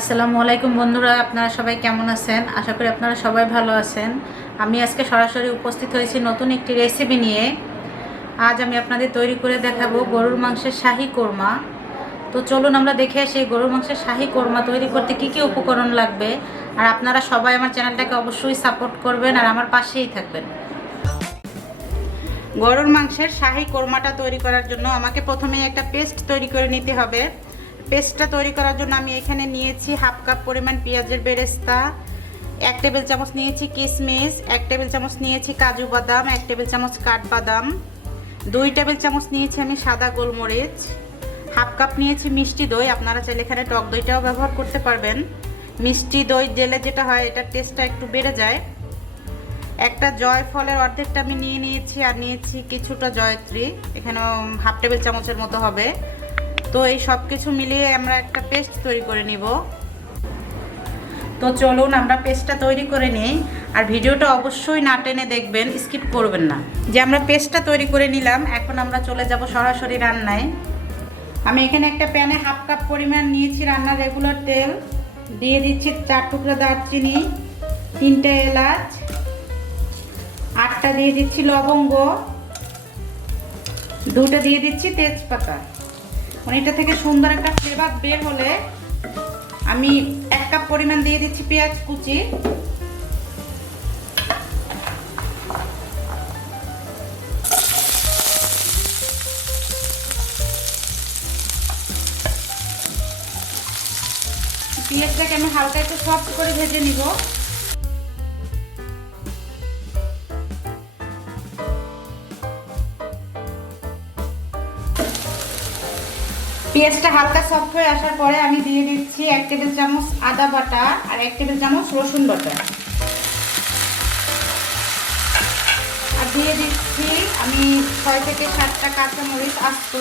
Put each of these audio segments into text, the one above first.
আসসালামু আলাইকুম বন্ধুরা, আপনারা সবাই কেমন আছেন? আশা করি আপনারা সবাই ভালো আছেন। আমি আজকে সরাসরি উপস্থিত হয়েছি নতুন একটি রেসিপি নিয়ে। আজ আমি আপনাদের তৈরি করে দেখাবো গরুর মাংসের শাহি কোরমা। তো চলুন আমরা দেখে আসি গরুর মাংসের শাহি কোরমা তৈরি করতে কি কি উপকরণ লাগবে। আর আপনারা সবাই আমার চ্যানেলটাকে অবশ্যই সাপোর্ট করবেন আর আমার পাশেই থাকবেন। গরুর মাংসের শাহি কোরমাটা তৈরি করার জন্য আমাকে প্রথমেই একটা পেস্ট তৈরি করে নিতে হবে। পেস্টটা তৈরি করার জন্য আমি এখানে নিয়েছি হাফ কাপ পরিমাণ পেঁয়াজের বেরেস্তা, 1 টেবিল চামচ নিয়েছি কিশমিশ, 1 টেবিল চামচ নিয়েছি কাজু বাদাম, 1 টেবিল চামচ কাঠবাদাম, 2 টেবিল চামচ নিয়েছি আমি সাদা গোলমরিচ, হাফ কাপ নিয়েছি মিষ্টি দই। আপনারা চাইলে এখানে টক দইটাও ব্যবহার করতে পারবেন। মিষ্টি দই দিলে যেটা হয় এটার টেস্টটা একটু বেড়ে যায়। একটা জয়ফলের অর্ধেকটা আমি নিয়ে নিয়েছি আর নিয়েছি কিছুটা জয়ত্রী, এখানে হাফ টেবিল চামচের মতো হবে। তো এই সব কিছু মিলিয়ে আমরা একটা পেস্ট তৈরি করে নিব। তো চলুন আমরা পেস্টটা তৈরি করে নিই। আর ভিডিওটা অবশ্যই না টেনে দেখবেন, স্কিপ করবেন না। যে আমরা পেস্টটা তৈরি করে নিলাম, এখন আমরা চলে যাব সরাসরি রান্নায়। আমি এখানে একটা প্যানে হাফ কাপ পরিমাণ নিয়েছি রান্নার রেগুলার তেল, দিয়ে দিচ্ছি 4 টুকরা দারচিনি, 3টে এলাচ, 8টা দিয়ে দিচ্ছি লবঙ্গ, 2টা দিয়ে দিচ্ছি তেজপাতা। এটা থেকে সুন্দর একটা ফ্লেভার বের হলে আমি 1 কাপ পরিমাণ দিয়ে দিচ্ছি পেঁয়াজ কুচি, পেঁয়াজটাকে আমি হালকা একটু সফট করে ভেজে নিব। পেঁয়াজটা হালকা সফট হয়ে আসার পরে আমি দিয়ে দিচ্ছি 1 টেবিল চামচ আদা বাটা আর 1 টেবিল চামচ রসুন বাটা, আর দিয়ে দিচ্ছি আমি 6 থেকে 7টা কাঁচামরিচ আস্ত।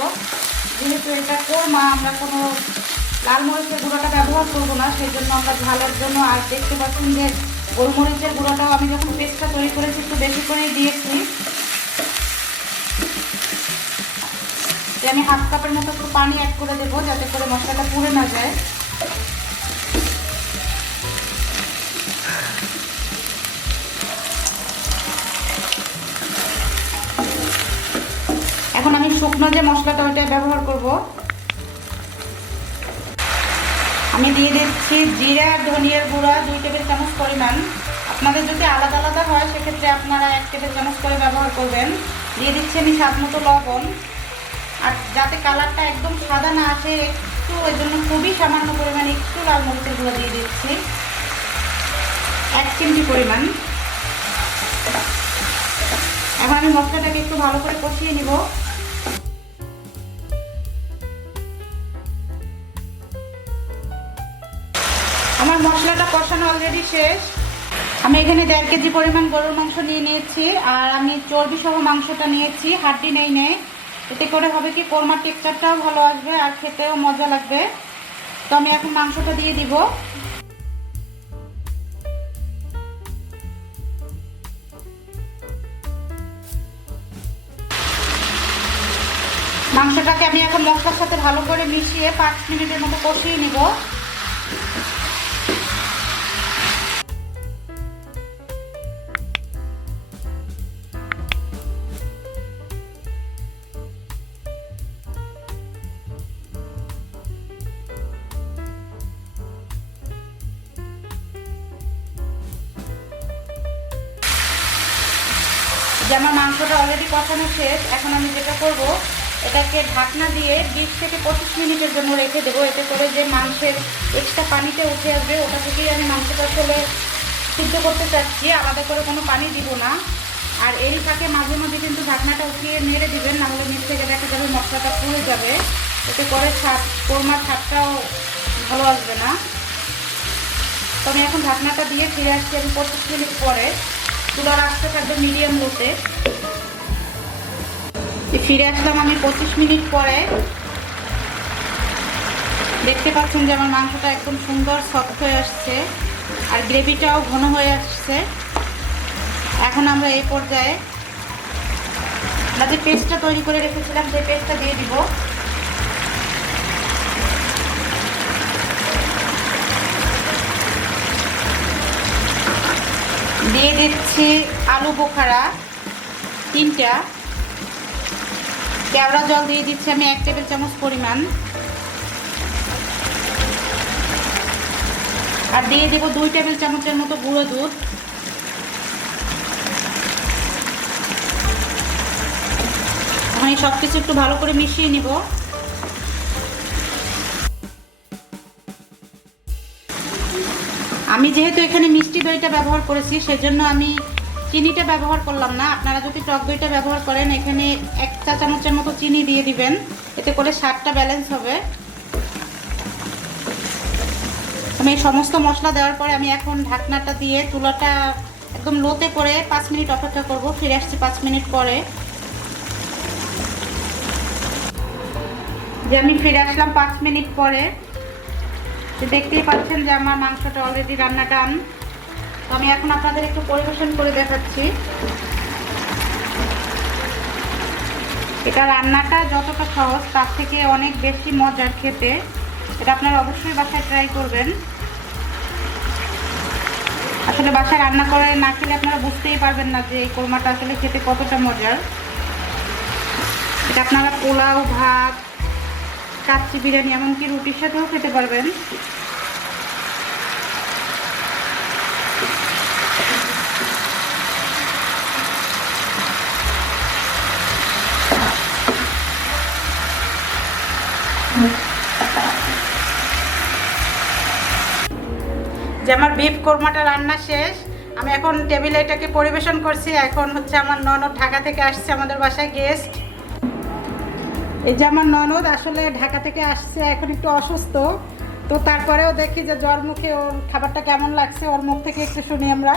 যেহেতু এটা কোরমা, আমরা কোনো লাল মরিচের গুঁড়োটা ব্যবহার করবো না, সেই জন্য আমরা ঝালের জন্য। আর দেখতে পাচ্ছেন যে গোলমরিচের গুঁড়োটাও আমি যখন পেস্টটা তৈরি করেছি একটু বেশি করেই দিয়েছি। আমি হাফ কাপের মতো একটু পানি অ্যাড করে দেবো যাতে করে মশলাটা পুড়ে না যায়। এখন আমি শুকনো যে মশলাটা ওইটা ব্যবহার করব। আমি দিয়ে দিচ্ছি জিরা আর ধনিয়ার গুঁড়া 2 টেবিল চামচ পরিমাণ। আপনাদের যদি আলাদা আলাদা হয় সেক্ষেত্রে আপনারা 1 টেবিল চামচ করে ব্যবহার করবেন। দিয়ে দিচ্ছি আমি স্বাদ মতো লবণ। আর যাতে কালারটা একদম সাদা না আসে একটু, এর জন্য খুবই সামান্য পরিমাণে একটু লাল মরিচের গুঁড়ো দিয়ে দিচ্ছি, 1 চিমটি পরিমাণ। এখন আমি মশলাটাকে একটু ভালো করে কষিয়ে নিব। আমার মশলাটা কষানো অলরেডি শেষ। আমি এখানে 1.5 কেজি পরিমাণ গরুর মাংস নিয়ে নিয়েছি, আর আমি চর্বি সহ মাংসটা নিয়েছি, হাড্ডি নেই। এতে করে হবে কি কোরমার টেক্সচারটাও ভালো আসবে আর খেতেও মজা লাগবে। তো আমি এখন মাংসটা দিয়ে দিব। মাংসটাকে আমি এখন মশলার সাথে ভালো করে মিশিয়ে 5 মিনিটের মতো কষিয়ে নিব। যে আমার মাংসটা অলরেডি কষানো শেষ। এখন আমি যেটা করব, এটাকে ঢাকনা দিয়ে 20 থেকে 25 মিনিটের জন্য রেখে দেবো। এতে করে যে মাংসের এক্সট্রা পানিতে উঠে আসবে, ওটা থেকেই আমি মাংসটা আসলে সিদ্ধ করতে চাচ্ছি, আলাদা করে কোনো পানি দিব না। আর এই ফাঁকে মাঝে মাঝে কিন্তু ঢাকনাটা উঠিয়ে নেড়ে দিবেন, নাহলে নিচ থেকে দেখা যাবে মশলাটা পুড়ে যাবে। এতে করে কোরমার স্বাদটাও ভালো আসবে না। তো আমি এখন ঢাকনাটা দিয়ে ফিরে আসছি আমি 25 মিনিট পরে। চুলার আঁচটা থাকবে মিডিয়াম লোতে। ফিরে আসলাম আমি 25 মিনিট পরে। দেখতে পাচ্ছেন যে আমার মাংসটা একদম সুন্দর সফট হয়ে আসছে আর গ্রেভিটাও ঘন হয়ে আসছে। এখন আমরা এই পর্যায়ে আমরা যে পেস্টটা তৈরি করে রেখেছিলাম সেই পেস্টটা দিয়ে দিব। দিয়ে দিচ্ছি আলু বোখারা 3টা, কেওড়া জল দিয়ে দিচ্ছি আমি 1 টেবিল চামচ পরিমাণ, আর দিয়ে দেব 2 টেবিল চামচের মতো গুঁড়ো দুধ। আমি সব কিছু একটু ভালো করে মিশিয়ে নিব। আমি যেহেতু এখানে মিষ্টি দইটা ব্যবহার করেছি সেজন্য আমি চিনিটা ব্যবহার করলাম না। আপনারা যদি টক দইটা ব্যবহার করেন এখানে 1 চা চামচের মতো চিনি দিয়ে দিবেন, এতে করে স্বাদটা ব্যালেন্স হবে। আমি এই সমস্ত মশলা দেওয়ার পরে আমি এখন ঢাকনাটা দিয়ে চুলাটা একদম লোতে করে 5 মিনিট অপেক্ষা করব। ফিরে আসছি 5 মিনিট পরে। যে আমি ফিরে আসলাম 5 মিনিট পরে। দেখতেই পাচ্ছেন যে আমার মাংসটা অলরেডি রান্না ডান। তো আমি এখন আপনাদের একটু পরিবেশন করে দেখাচ্ছি। এটা রান্নাটা যতটা সহজ তার থেকে অনেক বেশি মজার খেতে। এটা আপনারা অবশ্যই বাসায় ট্রাই করবেন। আসলে বাসায় রান্না করে না খেলে আপনারা বুঝতেই পারবেন না যে এই কোরমাটা আসলে খেতে কতটা মজার। এটা আপনারা পোলাও, ভাত, কাচ্চি বিরিয়ানি এমনকি রুটির সাথেও খেতে পারবেন। যে আমার বিফ কোরমাটা রান্না শেষ, আমি এখন টেবিলে এটাকে পরিবেশন করছি। এখন হচ্ছে আমার ননদ ঢাকা থেকে আসছে আমাদের বাসায় গেস্ট। এই যে আমার ননদ আসলে ঢাকা থেকে আসছে, এখন একটু অসুস্থ। তো তারপরেও দেখি যে জ্বর মুখে ওর খাবারটা কেমন লাগছে, ওর মুখ থেকে একটু শুনি আমরা।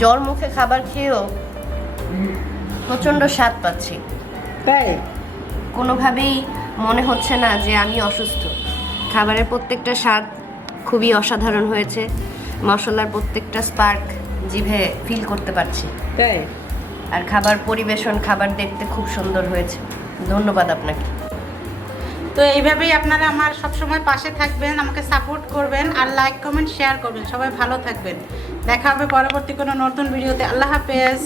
জ্বর মুখে খাবার খেয়েও প্রচণ্ড স্বাদ পাচ্ছি। তাই কোনোভাবেই মনে হচ্ছে না যে আমি অসুস্থ। খাবারের প্রত্যেকটা স্বাদ খুবই অসাধারণ হয়েছে। মশলার প্রত্যেকটা স্পার্ক জিভে ফিল করতে পারছি। তাই আর খাবার পরিবেশন, খাবার দেখতে খুব সুন্দর হয়েছে। ধন্যবাদ আপনাকে। তো এইভাবেই আপনারা আমার সবসময় পাশে থাকবেন, আমাকে সাপোর্ট করবেন, আর লাইক, কমেন্ট, শেয়ার করবেন। সবাই ভালো থাকবেন। দেখা হবে পরবর্তী কোনো নতুন ভিডিওতে। আল্লাহ হাফেজ।